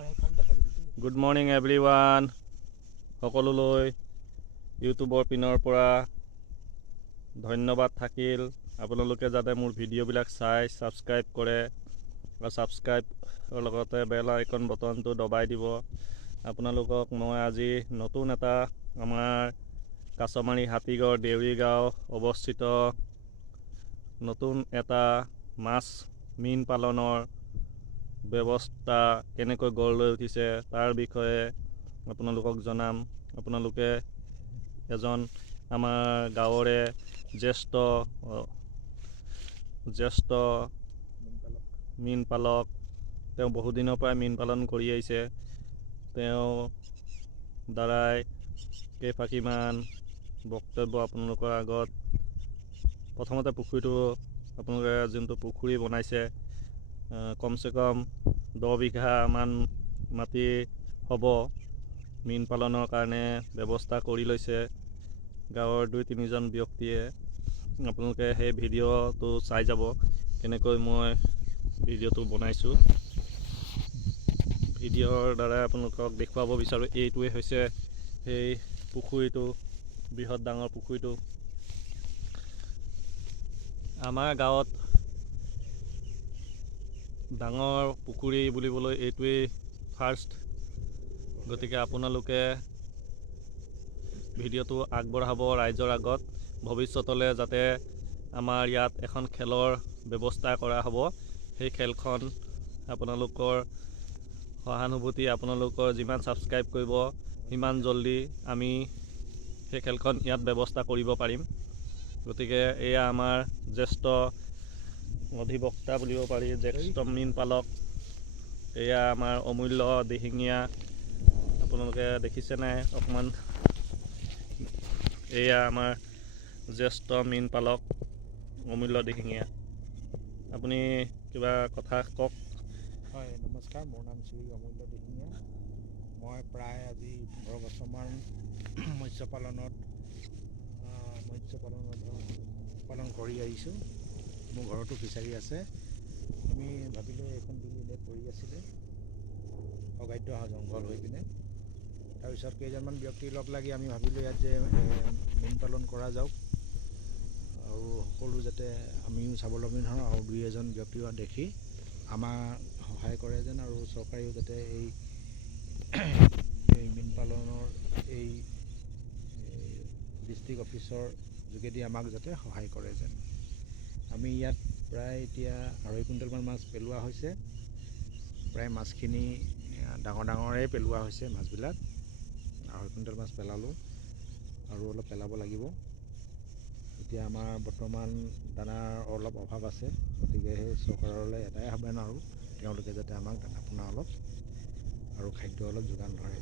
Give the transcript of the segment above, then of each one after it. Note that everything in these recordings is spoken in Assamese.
গুড মৰ্ণিং এভৰিৱান, সকলোলৈ ইউটিউবৰ পিনৰ পৰা ধন্যবাদ থাকিল। আপোনালোকে যাতে মোৰ ভিডিঅ'বিলাক চাই ছাবস্ক্ৰাইব কৰে আৰু ছাবস্ক্ৰাইবৰ লগতে বেল আইকন বটনটো দবাই দিব। আপোনালোকক মই আজি নতুন এটা আমাৰ কাছমাৰী হাতীগড় দেউৰী গাঁও অৱস্থিত নতুন এটা মাছ মীন পালনৰ ব্যৱস্থা কেনেকৈ গঢ় লৈ উঠিছে তাৰ বিষয়ে আপোনালোকক জনাম। আপোনালোকে এজন আমাৰ গাঁৱৰে জ্যেষ্ঠ মীন পালক। তেওঁ বহুদিনৰ পৰাই মীন পালন কৰি আহিছে। তেওঁ দ্বাৰাই কেইফাঁকিমান বক্তব্য আপোনালোকৰ আগত। প্ৰথমতে পুখুৰীটো আপোনালোকে যোনটো পুখুৰী বনাইছে কমচে কম 10 বিঘামান মাটি হ'ব মীন পালনৰ কাৰণে ব্যৱস্থা কৰি লৈছে গাঁৱৰ 2-3জন ব্যক্তিয়ে। আপোনালোকে সেই ভিডিঅ'টো চাই যাব কেনেকৈ মই ভিডিঅ'টো বনাইছোঁ। ভিডিঅ'ৰ দ্বাৰাই আপোনালোকক দেখুৱাব বিচাৰোঁ। এইটোৱে হৈছে সেই পুখুৰীটো, বৃহৎ ডাঙৰ পুখুৰীটো। আমাৰ গাঁৱত ডাঙৰ পুখুৰী বুলিবলৈ এইটোৱেই ফাৰ্ষ্ট। গতিকে আপোনালোকে ভিডিঅ'টো আগবঢ়াব ৰাইজৰ আগত। ভৱিষ্যতলৈ যাতে আমাৰ ইয়াত এখন খেলৰ ব্যৱস্থা কৰা হ'ব। সেই খেলখন আপোনালোকৰ সহানুভূতি, আপোনালোকৰ যিমান ছাবস্ক্ৰাইব কৰিব সিমান জলদি আমি সেই খেলখন ইয়াত ব্যৱস্থা কৰিব পাৰিম। গতিকে এয়া আমাৰ জ্যেষ্ঠ অধিবক্তা বুলিব পাৰি, জ্যেষ্ঠ মীন পালক। এয়া আমাৰ অমূল্য দিহিঙীয়া, আপোনালোকে দেখিছে নাই অকণমান। এয়া আমাৰ জ্যেষ্ঠ মীন পালক অমূল্য দিহিঙীয়া। আপুনি কিবা কথা কওক। হয়, নমস্কাৰ। মোৰ নাম শ্ৰী অমূল্য দিহিঙীয়া। মই প্ৰায় আজি 15 বছৰমান মৎস্য পালন কৰি আহিছোঁ। মোৰ ঘৰতো ফিচাৰী আছে। আমি ভাবিলোঁ এইখন বিল এনেই পৰি আছিলে অগাধ্য জংঘল হৈ পিনে। তাৰপিছত কেইজনমান ব্যক্তিৰ লগ লাগি আমি ভাবিলোঁ ইয়াত যে মীন পালন কৰা যাওক আৰু সকলো যাতে আমিও স্বাৱলম্বী হওঁ আৰু 2-এজন ব্যক্তিও দেখি আমাৰ সহায় কৰে যেন, আৰু চৰকাৰেও যাতে এই মীন পালনৰ এই ডিষ্ট্ৰিক্ট অফিচৰ যোগেদি আমাক যাতে সহায় কৰে যেন। আমি ইয়াত প্ৰায় এতিয়া 2.5 কুইণ্টেলমান মাছ পেলোৱা হৈছে। প্ৰায় মাছখিনি ডাঙৰেই পেলোৱা হৈছে। মাছবিলাক 2.5 কুইণ্টেল মাছ পেলালোঁ আৰু অলপ পেলাব লাগিব। এতিয়া আমাৰ বৰ্তমান দানাৰ অলপ অভাৱ আছে। গতিকে সেই চৰকাৰলৈ এটাই আহ্বান, আৰু তেওঁলোকে যাতে আমাক দানা পোনা অলপ আৰু খাদ্য অলপ যোগান ধৰে।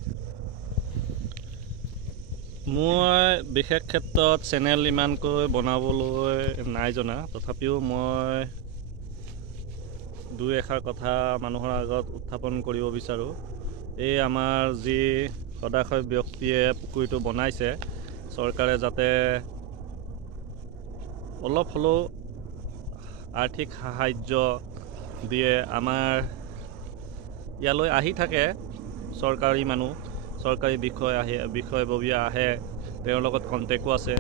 মই বিশেষ ক্ষেত্ৰত চেনেল ইমানকৈ বনাবলৈ নাই জনা, তথাপিও মই 2-এষাৰ কথা মানুহৰ আগত উত্থাপন কৰিব বিচাৰোঁ। এই আমাৰ যি সদাশয় ব্যক্তিয়ে পুখুৰীটো বনাইছে, চৰকাৰে যাতে অলপ হ'লেও আৰ্থিক সাহাৰ্য দিয়ে। আমাৰ ইয়ালৈ আহি থাকে চৰকাৰী মানুহ, চৰকাৰী বিষয়ববীয়া আহে, তেওঁৰ লগত কণ্টেক্টো আছে,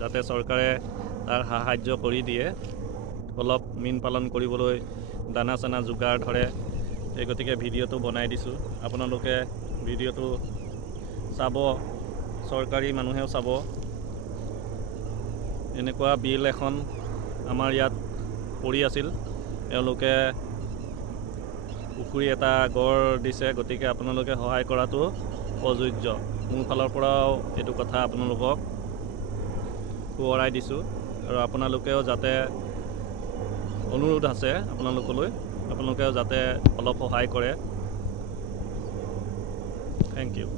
যাতে চৰকাৰে তাৰ সাহাৰ্য কৰি দিয়ে অলপ মীন পালন কৰিবলৈ, দানা চানা যোগাৰ ধৰে। এই গতিকে ভিডিঅ'টো বনাই দিছোঁ। আপোনালোকে ভিডিঅ'টো চাব, চৰকাৰী মানুহেও চাব। এনেকুৱা বিল এখন আমাৰ ইয়াত পৰি আছিল, তেওঁলোকে পুখুৰী এটা গঢ় দিছে। গতিকে আপোনালোকে সহায় কৰাটো প্ৰযোজ্য। মোৰ ফালৰ পৰাও এইটো কথা আপোনালোকক সোঁৱৰাই দিছোঁ, আৰু আপোনালোকেও যাতে অনুৰোধ আছে আপোনালোকলৈ, আপোনালোকেও যাতে অলপ সহায় কৰে। Thank U.